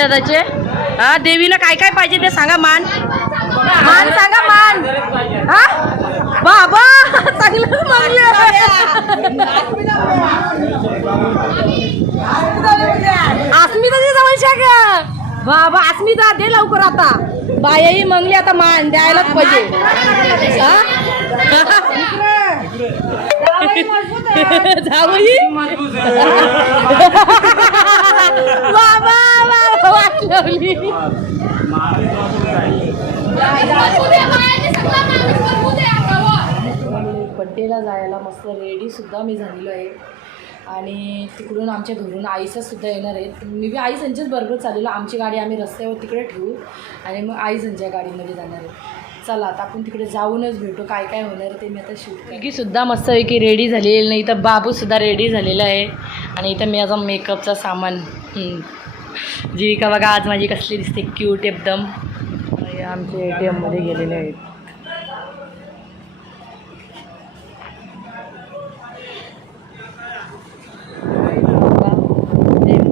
दादाचे? हा देवीला काय काय पाहिजे ते सांगा मान. मान सांगा मान. हा? बाबा चांगलं मागले अस्मिताची जवळ का बाबा अस्मिता दे लवकर आता. बायाही मंगली आता मान द्यायलाच पाहिजे. हा? जावई बाबा बाबा वाट लावली बड्डेला जायला मस्त रेडी सुद्धा मी झालेलो आहे. आणि तिकडून आमच्या घरून आईचा सुद्धा येणार आहेत. मी बी आई संच्याच बरोबर चाललेलो आमची गाडी आम्ही रस्त्यावर तिकडे ठेवू आणि मग आई संच्या गाडीमध्ये जाणार आहे चला आता आपण तिकडे जाऊनच भेटू. काय काय होणार ते मी आता शूट की सुद्धा मस्तपैकी रेडी झालेली नाही. तर बाबू सुद्धा रेडी झालेला आहे. आणि इथं मी माझा मेकअपचा सामान हम्म. जीविका बघा आज माझी कसली दिसते क्यूट एकदम. आणि आमचे ए टी एममध्ये गेलेले आहेत.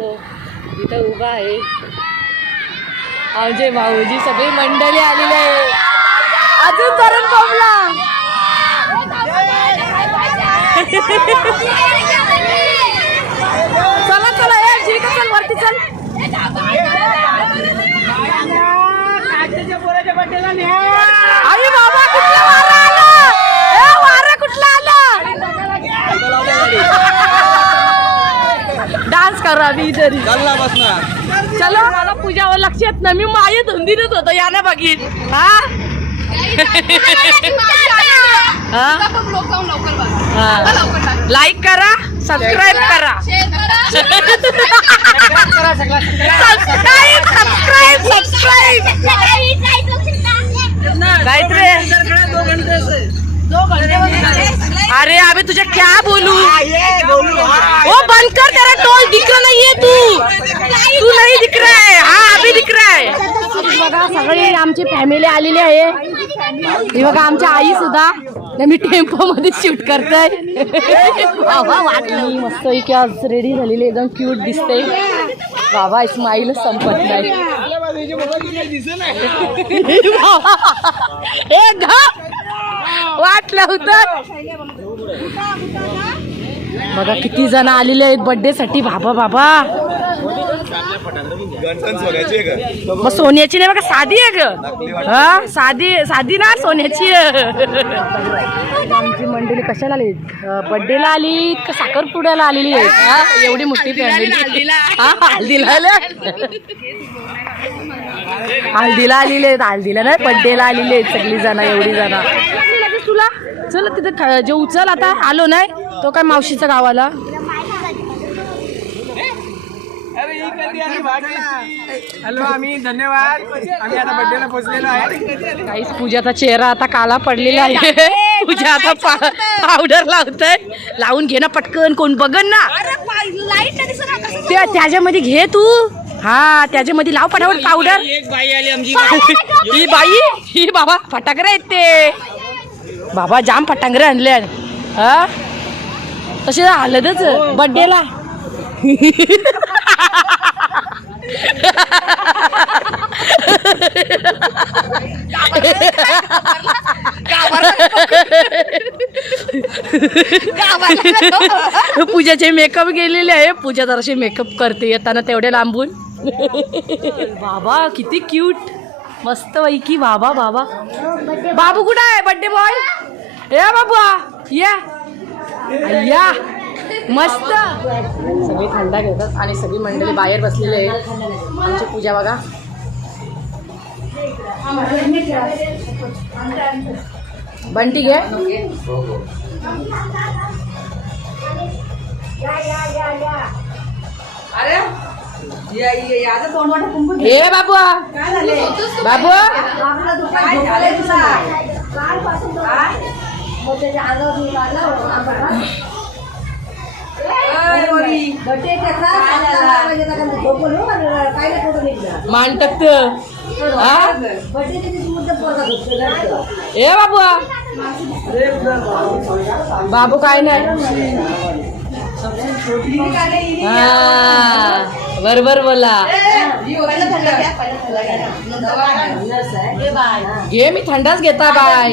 नेमकं इथं उभा आहे. आमचे भाऊजी सगळी मंडळी आलेली आहे. अजून तरुण पबला चला चला ए जीविका चल वरती चल. आई बाबा कुठला वारा आला ए वारा कुठला आला डान्स करू आम्ही इधर चलो मला पूजावर लक्ष येत ना मी माये धुंदीनच होतो याने बघित हा? हा? लाईक करा सबस्क्राईब करा. सबस्क्राईब सबस्क्राईब सबस्क्राईब काहीतरी. अरे अबे तुझे क्या बोलू. ओ बंद कर तेरा टोल दिख रहा नहीं है तू तू दिख रहा है हाँ अभी दिख रहा है बघा सगळी आमची फॅमिली आलेली आहे. बघा आमच्या आई सुद्धा. मी टेम्पो मध्ये शूट करतोय. बाबा मस्त की आज रेडी झालेली एकदम क्यूट दिसते बाबा स्माईल संपत नाही. वाटलं होत. बघा किती जण आलेले आहेत बर्थडे साठी. बाबा बाबा. मग सोन्याची नाही बघा साधी आहे ग. हा साधी साधी ना सोन्याची. आहे. आमची मंडळी कशाला आली? बर्थडेला आली का साखरपुड्याला आलेली आहे? हा? एवढी मोठी फॅमिली हा हल्दीला हल्दीला आलेली आहेत हल्दीला नाही बर्थडेला आलेली आहेत सगळी जण एवढी जण. तुला. चल तिथे जे उचल आता आलो नाही तो काय मावशीच्या गावाला हॅलो आम्ही धन्यवाद. आम्ही आता बर्थडेला पोहोचलेलो आहे. काहीच पूजाचा चेहरा आता काला पडलेला आहे. पूजा आता पा- पावडर लावतय. लावून घे ना पटकन कोण बघन ना. त्या त्याच्यामध्ये घे तू. हा त्याच्यामध्ये लाव पटापट पावडर एक बाई आली आमची ही बाई ही बाबा फटाकडे आहेत ते. बाबा जाम फटांगरे आणले हा? तसे हलदच बड्डेला पूजाचे मेकअप गेलेले आहे. पूजा जराशी मेकअप करते. येताना तेवढे लांबून. बाबा किती क्यूट मस्त पैकी बाबा बाबा. बाबू कुठं आहे? बड्डे बॉय ए बाबू या. या. मस्त. सगळी थंडा घेतात आणि सगळी मंडळी बाहेर बसलेले आहे आमची पूजा बघा. बंटी घे. ए बाबू. बाबू. टकत ए बाबू. बाबू काय नाही. हा बरोबर बोला. घे मी थंडाच घेता बाय.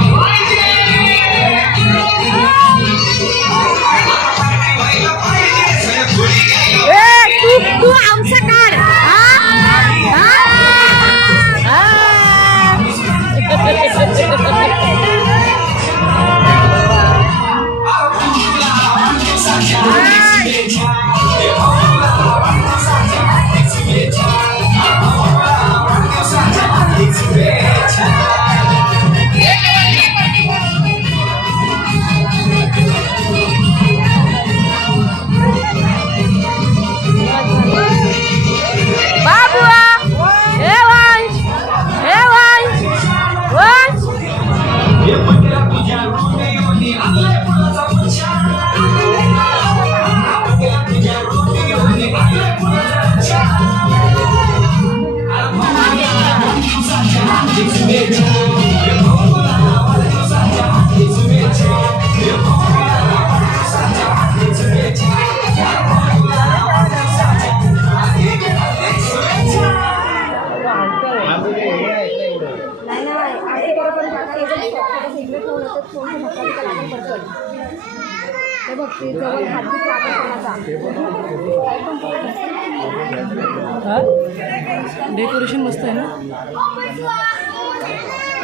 तू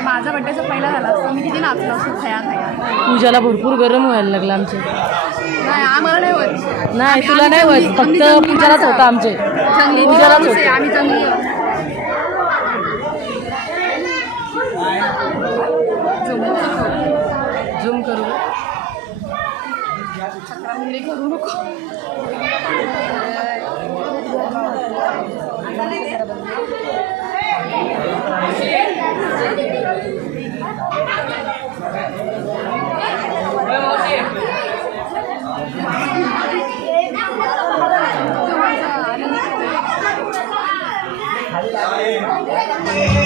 माझा बड्डेचा पहिला झाला असता मी किती नाचलो असतो खया खया पूजाला भरपूर गरम व्हायला लागलं आमचे. नाही आम्हाला नाही होत. नाही तुला नाही होत फक्त पूजालाच होतं आमचे. जंगली पूजालाच होतं. आम्ही जंगली. Amen.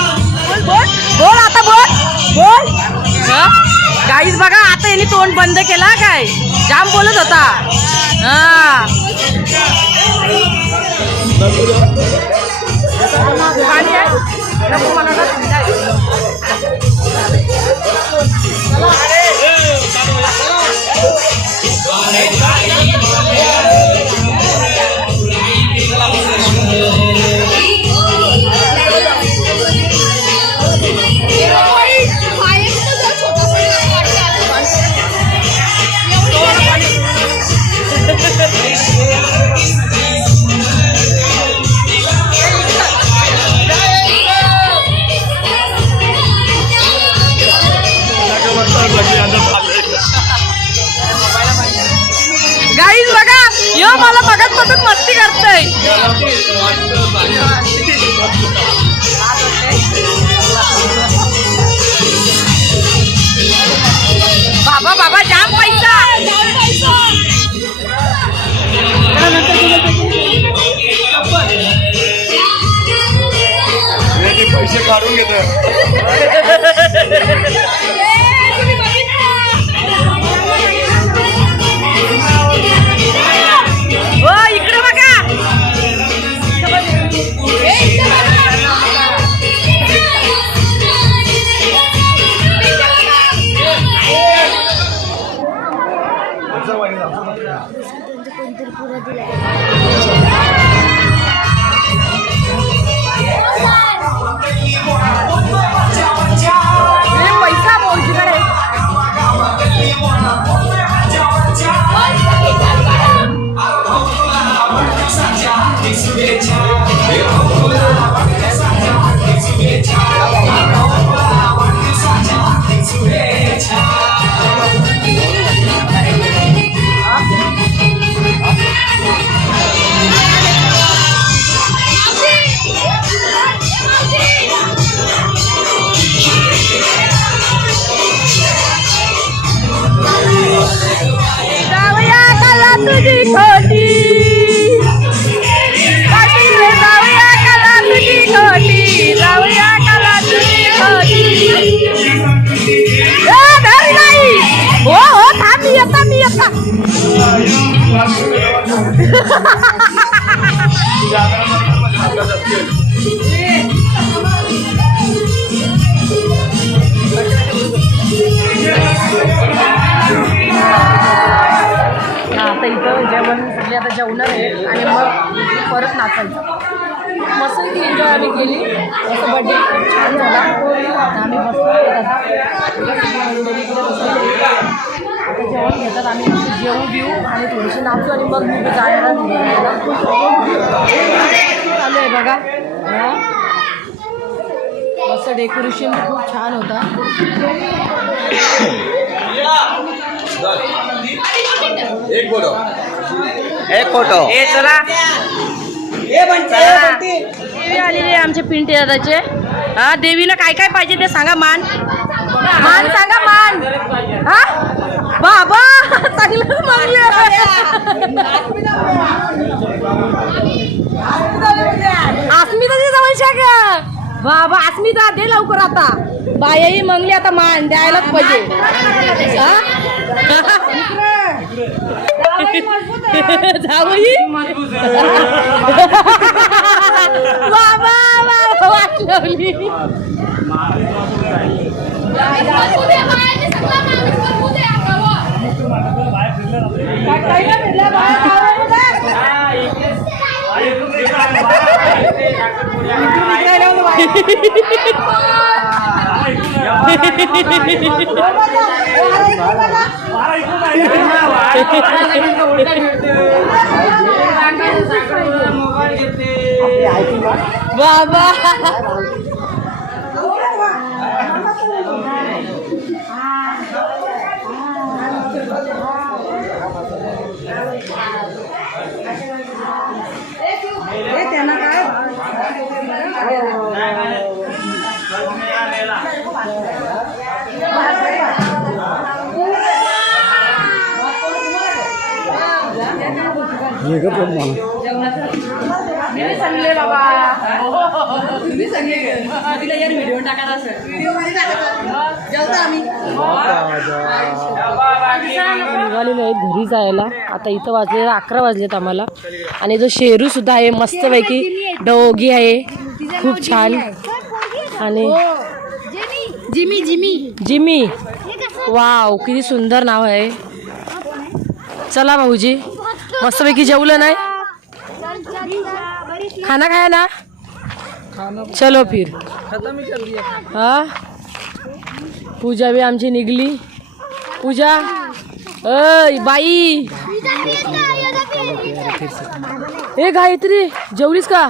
बोल आता बोल बोल गाईज बघा आता यांनी तोंड बंद केला काय? जाम बोलत होता. हा. पाणी आहे. यो मला बघत बघत मस्ती करतोय. बाबा बाबा जाम पैसा. पैसे काढून घेतं हे मस्त ती एन्जॉय आम्ही केली असं बड्डे छान झाला। आम्ही आता. जेवण घेतात आम्ही मस्त जेवू बिऊ आणि थोडीशी नाचू आणि मग मी जायला निघायला चालू आहे बघा. मस्त डेकोरेशन खूप छान होता. एक फ़ोटो एक फ़ोटो ए चला. देवी आलेली आमचे पिंटे दादाचे. हा देवीला काय काय पाहिजे ते सांगा मान. मान सांगा मान. हा? बाबा चांगलं मागले अस्मिताची जवळच्या का बाबा अस्मिता दे लवकर आता. बायाही मंगली आता मान द्यायलाच पाहिजे. हा? जावई बाबा बाबा वाट लावली बाबा मी सांगले बाबा तुम्ही सांगले तिला यार व्हिडिओ टाकायला असं निघालेलो आहे घरी जायला. आता इथं वाजले अकरा वाजलेत आम्हाला. आणि जो शेरू सुद्धा आहे मस्तपैकी डोगी आहे. खूप छान. आणि जिमी जिमी जिमी. वाव किती सुंदर नाव आहे. चला भाऊजी. मस्तपैकी जेवलं नाही? खाना खाया ना चलो फिर. हा? पूजा बी आमची निघली. पूजा? अय बाई. ए गायत्री जेवलीस का?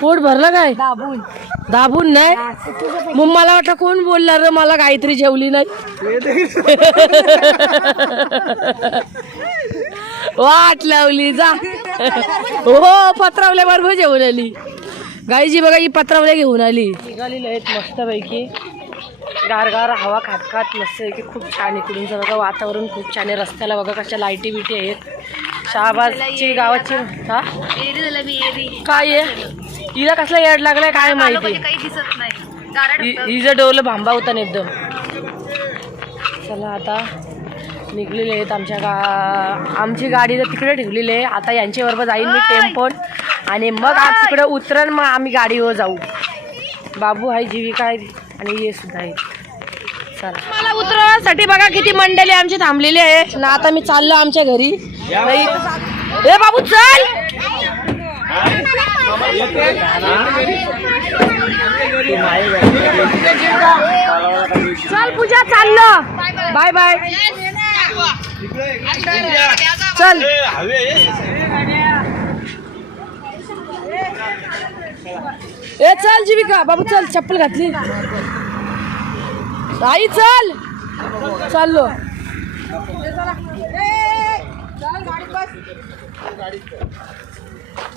पोट भरलं काय? दाबून. दाबून नाही? मग मला वाटलं कोण बोलला? रे मला गायत्री जेवली नाही. वाट लावली जा. हो पत्रावल्या बरोबर जेवून आली. गाईजी बघा ही पत्रावल्या घेऊन आली. निघालेली आहेत मस्तपैकी. गारगार हवा खात खात मस्तपैकी खूप छान इकडूनचं बघा वातावरण खूप छान आहे. रस्त्याला बघा कशा लाईटी बिटी आहेत. शहाबाजची गावाची हा? काय आहे? हिला कसला येड लागलाय काय माहिती? काही दिसत नाही. गारड हि- हिचं डोलं भांबा होता ना एकदम. चला आता. निघलेले आहेत आमच्या गा आमची गाडी तर तिकडे ठेवलेली आहे. आता यांच्याबरोबर जाईन मी टेम्पोन. आणि मग आज तिकडे उतरण मग आम्ही गाडीवर जाऊ. बाबू आहे जीविका आहे आणि हे सुद्धा आहे. चला. मला उतरवण्यासाठी बघा किती मंडळी आमची थांबलेली आहे. ना आता मी चाललो आमच्या घरी. नाही. ए बाबू चल! चल पूजा चाललो. Bye bye. चल. ए चल जीविका. बाबू चल चप्पल घातली. आई चल. चाललो.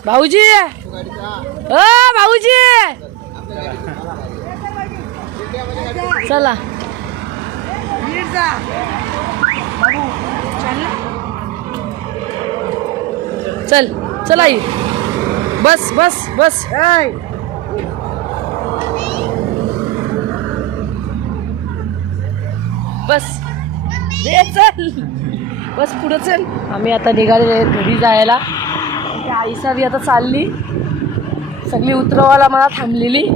भाऊजी. अ भाऊजी. चला. चल. चल आई. बस बस बस. बस. ये चल. बस पुढं चल. आम्ही आता आहेत घरी जायला. त्या आईसा बी आता चालली. सगळी उतरवायला मला थांबलेली.